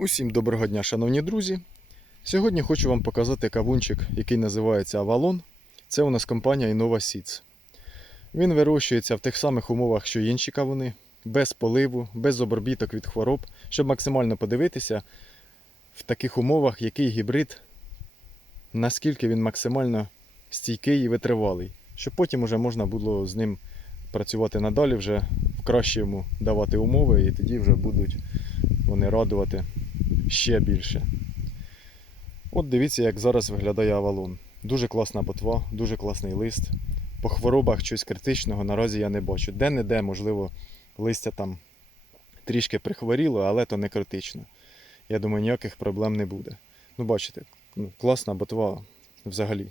Усім доброго дня, шановні друзі. Сьогодні хочу вам показати кавунчик, який називається Avalon. Це у нас компанія Innova Seeds. Він вирощується в тих самих умовах, що й інші кавуни, без поливу, без обробіток від хвороб, щоб максимально подивитися в таких умовах, який гібрид, наскільки він максимально стійкий і витривалий, щоб потім вже можна було з ним працювати надалі, вже в кращому давати умови, і тоді вже будуть вони радувати ще більше. От дивіться, як зараз виглядає авалон. Дуже класна ботва, дуже класний лист. По хворобах щось критичного наразі я не бачу. Де-не-де, можливо, листя там трішки прихворіло, але то не критично. Я думаю, ніяких проблем не буде. Ну, бачите, ну, класна ботва взагалі.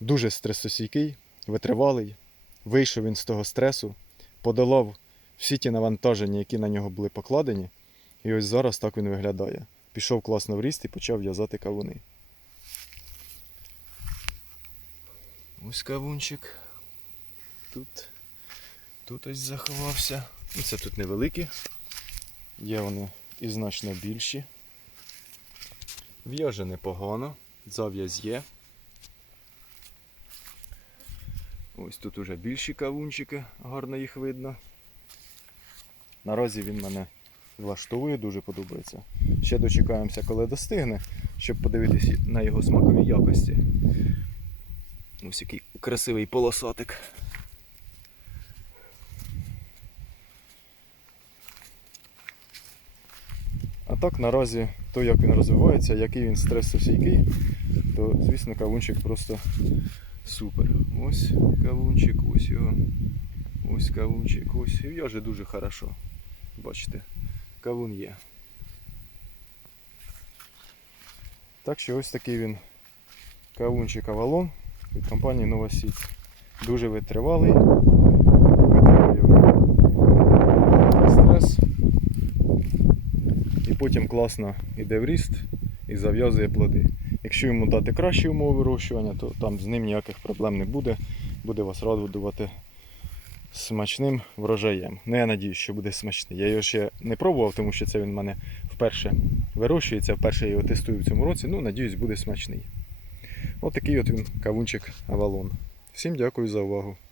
Дуже стресостійкий, витривалий. Вийшов він з того стресу, подолав всі ті навантаження, які на нього були покладені. І ось зараз так він виглядає. Пішов класно в ріст і почав в'язати кавуни. Ось кавунчик. Тут, тут ось заховався. Ну, Це тут невеликі. Є вони і значно більші. В'яже непогано, зав'яз є. Ось тут уже більші кавунчики, гарно їх видно. Наразі він мене влаштовує, дуже подобається. Ще дочекаємося, коли достигне, щоб подивитися на його смакові якості. Ось який красивий полосатик. А так наразі то, як він розвивається, який він стресостійкий, то звісно кавунчик просто супер. Ось кавунчик, ось його. Ось кавунчик, ось. І в'яже дуже хорошо. Бачите, кавун є. Так що ось такий він кавунчик Авалон від компанії Seeds. Дуже витривалий, витримує стрес. І потім класно йде в ріст і зав'язує плоди. Якщо йому дати кращі умови вирощування, то там з ним ніяких проблем не буде. Буде вас радувати смачним врожаєм. Ну, я надію, що буде смачний. Я його ще не пробував, тому що це він в мене вперше вирощується. Вперше я його тестую в цьому році. Ну, надіюсь, буде смачний. От такий от він кавунчик Авалон. Всім дякую за увагу.